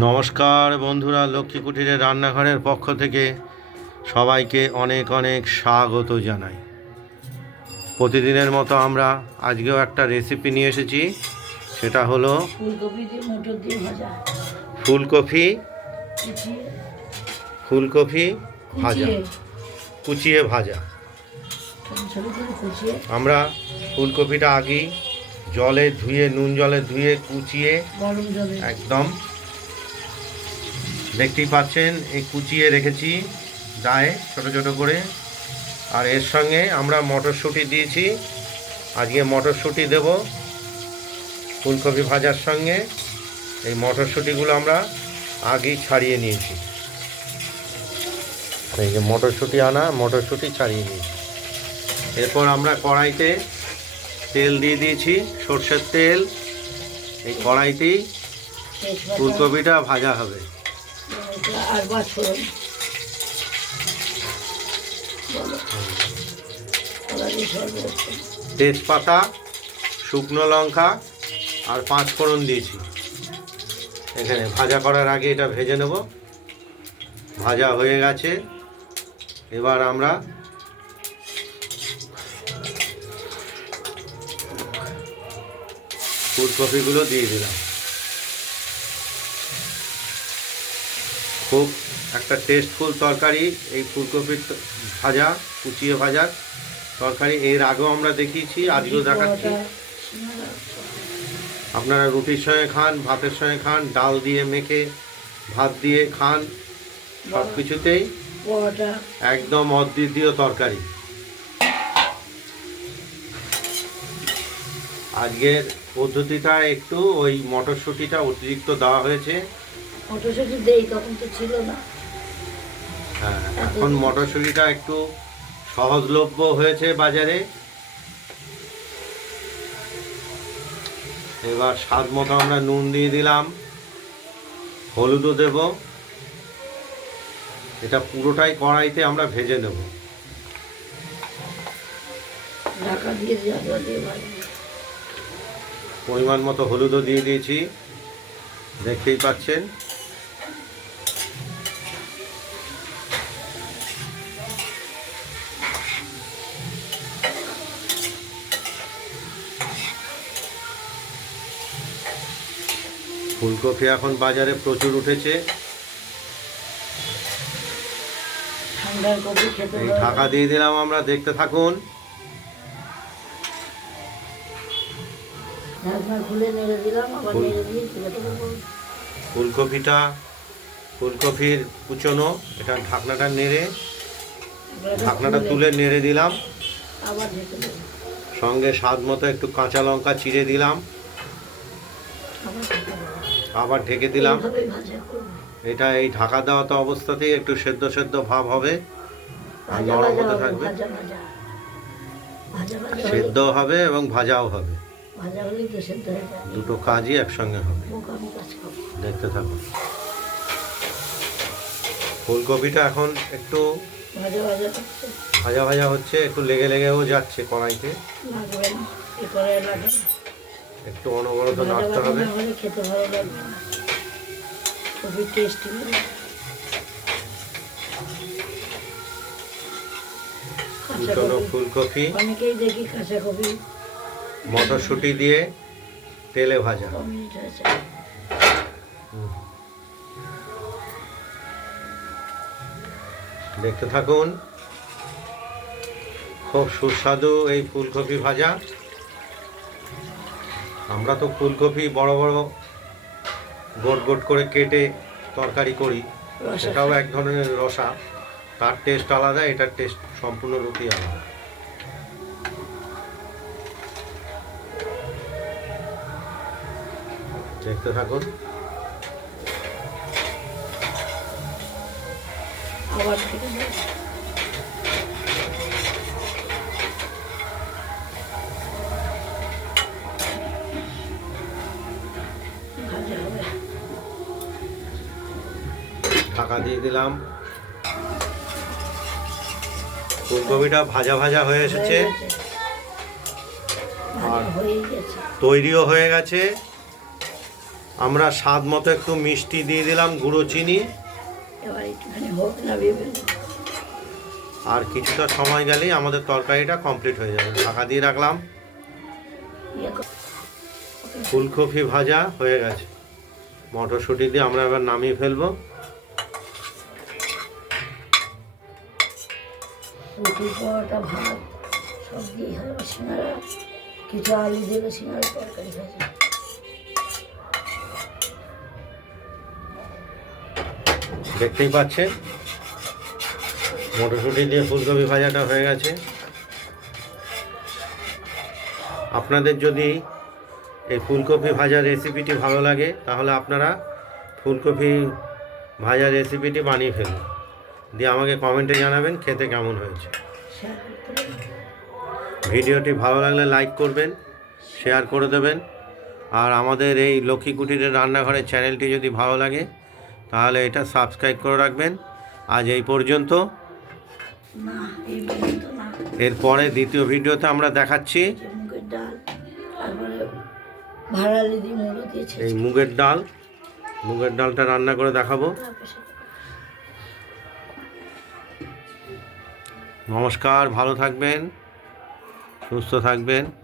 নমস্কার বন্ধুরা, লক্ষ্মী কুটিরের রান্নাঘরের পক্ষ থেকে সবাইকে অনেক অনেক স্বাগত জানাই। প্রতিদিনের মতো আমরা আজকেও একটা রেসিপি নিয়ে এসেছি, সেটা হলো ফুলকপি দিয়ে মটর দিয়ে ভাজা। ফুলকপি ভাজা, কুচিয়ে ভাজা। আমরা ফুলকপিটা আগেই জলে ধুয়ে, নুন জলে ধুয়ে, কুচিয়ে গরম জলে একদম দেখতেই পাচ্ছেন এই কুচিয়ে রেখেছি গায়ে ছোট ছোট করে। আর এর সঙ্গে আমরা মটরশুঁটি দিয়েছি, আজকে মটরশুঁটি দেব ফুলকপি ভাজার সঙ্গে। এই মটরশুঁটিগুলো আমরা আগেই ছাড়িয়ে নিয়েছি, এই যে মটরশুঁটি আনা, মটরশুঁটি ছাড়িয়ে নিয়েছি। এরপর আমরা কড়াইতে তেল দিয়ে দিয়েছি, সর্ষের তেল। এই কড়াইতেই ফুলকপিটা ভাজা হবে। তেজপাতা, শুকনো লঙ্কা আর 5 ফোড়ন দিয়েছি এখানে। ভাজা করার আগে এটা ভেজে নেব। ভাজা হয়ে গেছে, এবার আমরা ফুলকপিগুলো দিয়ে দিলাম। খুব একটা টেস্টফুল তরকারি এই ফুলকপির ভাজা, কুচিয়ে ভাজার তরকারি। এর আগেও আমরা দেখিয়েছি, আজকেও দেখাচ্ছি। আপনারা রুটির সঙ্গে খান, ভাতের সঙ্গে খান, ডাল দিয়ে মেখে ভাত দিয়ে খান, সব কিছুতেই একদম অদ্বিতীয় তরকারি। আজকের পদ্ধতিটা একটু ওই মটরশুঁটিটা অতিরিক্ত দেওয়া হয়েছে। মটরশুঁটি দেই, তখন তো ছিল না। হ্যাঁ, এখন মটরশুঁটিটা একটু সহজলভ্য হয়েছে বাজারে। এবার স্বাদ মতো আমরা নুন দিয়ে দিলাম, হলুদও দেব। এটা পুরোটাই কড়াইতে আমরা ভেজে নেব। পরিমাণ মতো হলুদও দিয়ে দিয়েছি, দেখতেই পাচ্ছেন। ফুলকপি এখন বাজারে প্রচুর উঠেছে। এই ঢাকা দিয়ে দিলাম আমরা, দেখতে থাকুন। ফুলকপির কুচনো, এটা ঢাকনাটা নেড়ে, ঢাকনাটা তুলে নেড়ে দিলাম। সঙ্গে স্বাদ মতো একটু কাঁচা লঙ্কা চিড়ে দিলাম, আবার ঢেকে দিলাম। এটা এই ঢাকা দেওয়া তো অবস্থাতেই একটু সেদ্ধ সেদ্ধ ভাব হবে আর নরম হতে থাকবে। সেদ্ধ হবে এবং ভাজাও হবে, দুটো কাজই একসঙ্গে হবে। দেখতে থাকুন। ফুলকপিটা এখন একটু ভাজা ভাজা হচ্ছে, একটু লেগে লেগেও যাচ্ছে কড়াইতে, একটু অনবরত নাড়তে হবে। ফুলকপি মটরশুঁটি দিয়ে তেলে ভাজা। দেখতে থাকুন, খুব সুস্বাদু এই ফুলকপি ভাজা। আমরা তো ফুলকপি বড় বড় গোট গোট করে কেটে তরকারি করি, সেটাও এক ধরনের রসা। তার টেস্ট আলাদা, এটার টেস্ট সম্পূর্ণ রুটি আলাদা। দেখতে থাকুন। ঢাকা দিয়ে দিলাম। ফুলকপিটা ভাজা ভাজা হয়ে এসেছে আর তৈরিও হয়ে গেছে। আমরা স্বাদ মতো একটু মিষ্টি দিয়ে দিলাম, গুঁড়ো চিনি। এবার একটুখানি হোক না ভেবে আর কিছুটা সময় গেলেই আমাদের তরকারিটা কমপ্লিট হয়ে যাবে। ঢাকা দিয়ে রাখলাম। ফুলকপি ভাজা হয়ে গেছে। মটরশুঁটি দিয়ে আমরা এবার নামিয়ে ফেলবো। রুটি পরোটা ভাত সব দিয়ে হবে সিঙ্গারা, কিছু আলু দেবে সিঙ্গারা তরকারি ভাজা। দেখতেই পাচ্ছেন মটরশুঁটি দিয়ে ফুলকপি ভাজাটা হয়ে গেছে। আপনাদের যদি এই ফুলকপি ভাজার রেসিপিটি ভালো লাগে তাহলে আপনারা ফুলকপি ভাজার রেসিপিটি বানিয়ে ফেলুন, দিয়ে আমাকে কমেন্টে জানাবেন খেতে কেমন হয়েছে। শেয়ার করতে হবে। ভিডিওটি ভালো লাগলে লাইক করবেন, শেয়ার করে দেবেন। আর আমাদের এই লক্ষ্মী কুটিরের রান্নাঘরের চ্যানেলটি যদি ভালো লাগে তাহলে এটা সাবস্ক্রাইব করে রাখবেন। আজ এই পর্যন্ত। না এই পর্যন্ত না, এরপরে দ্বিতীয় ভিডিওতে আমরা দেখাচ্ছি যে মুগের ডাল, তারপরে ভাড়ালি দিয়ে মুড়ো দিয়েছে। এই মুগের ডালটা রান্না করে দেখাবো। নমস্কার, ভালো থাকবেন, সুস্থ থাকবেন।